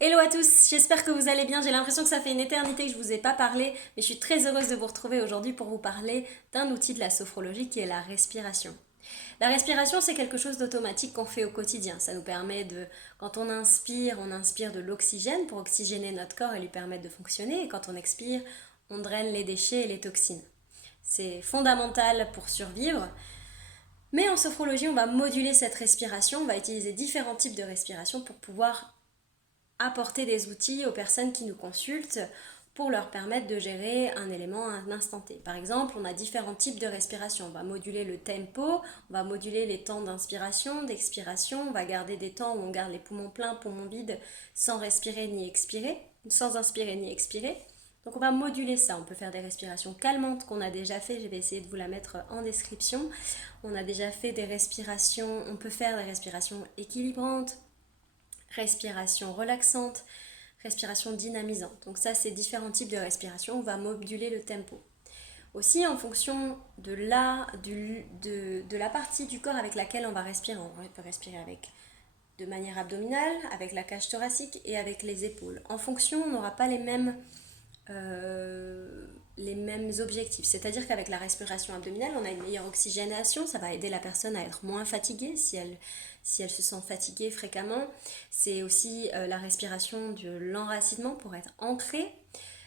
Hello à tous, j'espère que vous allez bien. J'ai l'impression que ça fait une éternité que je ne vous ai pas parlé, mais je suis très heureuse de vous retrouver aujourd'hui pour vous parler d'un outil de la sophrologie qui est la respiration. La respiration, c'est quelque chose d'automatique qu'on fait au quotidien. Ça nous permet de, quand on inspire de l'oxygène pour oxygéner notre corps et lui permettre de fonctionner, et quand on expire, on draine les déchets et les toxines. C'est fondamental pour survivre, mais en sophrologie, on va moduler cette respiration, on va utiliser différents types de respiration pour pouvoir apporter des outils aux personnes qui nous consultent pour leur permettre de gérer un élément à un instant T. Par exemple, on a différents types de respiration. On va moduler le tempo, on va moduler les temps d'inspiration, d'expiration, on va garder des temps où on garde les poumons pleins, poumons vides, sans respirer ni expirer, sans inspirer ni expirer. Donc on va moduler ça. On peut faire des respirations calmantes qu'on a déjà fait. Je vais essayer de vous la mettre en description. On a déjà fait des respirations, on peut faire des respirations équilibrantes, respiration relaxante, respiration dynamisante. Donc ça, c'est différents types de respiration. On va moduler le tempo. Aussi, en fonction de la partie du corps avec laquelle on va respirer, on peut respirer avec de manière abdominale, avec la cage thoracique et avec les épaules. En fonction, on n'aura pas les mêmes objectifs. C'est-à-dire qu'avec la respiration abdominale, on a une meilleure oxygénation, ça va aider la personne à être moins fatiguée si elle se sent fatiguée fréquemment. C'est aussi la respiration de l'enracinement pour être ancrée.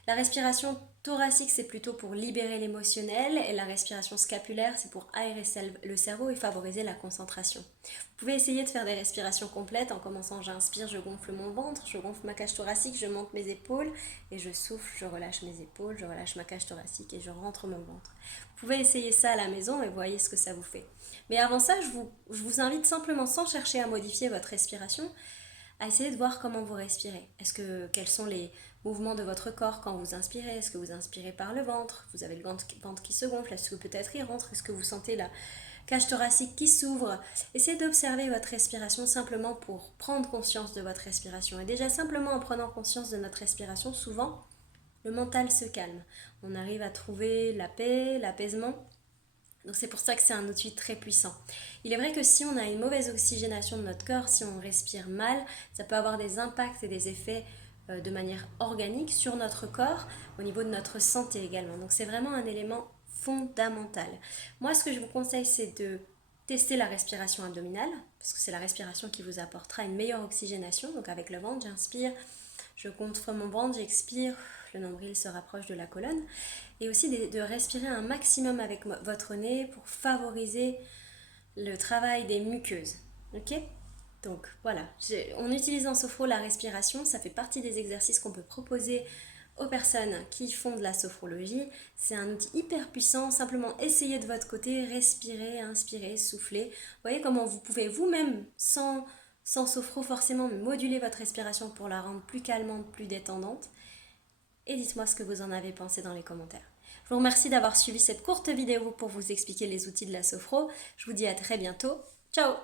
La respiration thoracique, c'est plutôt pour libérer l'émotionnel et la respiration scapulaire, c'est pour aérer le cerveau et favoriser la concentration. Vous pouvez essayer de faire des respirations complètes en commençant, j'inspire, je gonfle mon ventre, je gonfle ma cage thoracique, je monte mes épaules et je souffle, je relâche mes épaules, je relâche ma cage thoracique et je rentre mon ventre. Vous pouvez essayer ça à la maison et voyez ce que ça vous fait. Mais avant ça, je vous invite simplement, sans chercher à modifier votre respiration, à essayer de voir comment vous respirez. Quels sont les mouvements de votre corps quand vous inspirez? Est-ce que vous inspirez par le ventre? Vous avez le ventre qui se gonfle? Est-ce que peut-être il rentre? Est-ce que vous sentez la cage thoracique qui s'ouvre? Essayez d'observer votre respiration simplement pour prendre conscience de votre respiration. Et déjà simplement en prenant conscience de notre respiration, souvent, le mental se calme. On arrive à trouver la paix, l'apaisement. Donc c'est pour ça que c'est un outil très puissant. Il est vrai que si on a une mauvaise oxygénation de notre corps, si on respire mal, ça peut avoir des impacts et des effets de manière organique sur notre corps, au niveau de notre santé également. Donc c'est vraiment un élément fondamental. Moi, ce que je vous conseille, c'est de tester la respiration abdominale, parce que c'est la respiration qui vous apportera une meilleure oxygénation. Donc avec le ventre, j'inspire, je gonfle mon ventre, j'expire, le nombril se rapproche de la colonne. Et aussi de respirer un maximum avec votre nez pour favoriser le travail des muqueuses. Ok? Donc voilà, on utilise en sophro la respiration, ça fait partie des exercices qu'on peut proposer aux personnes qui font de la sophrologie. C'est un outil hyper puissant, simplement essayez de votre côté, respirez, inspirez, soufflez. Vous voyez comment vous pouvez vous-même, sans sophro forcément, moduler votre respiration pour la rendre plus calmante, plus détendante. Et dites-moi ce que vous en avez pensé dans les commentaires. Je vous remercie d'avoir suivi cette courte vidéo pour vous expliquer les outils de la sophro. Je vous dis à très bientôt. Ciao!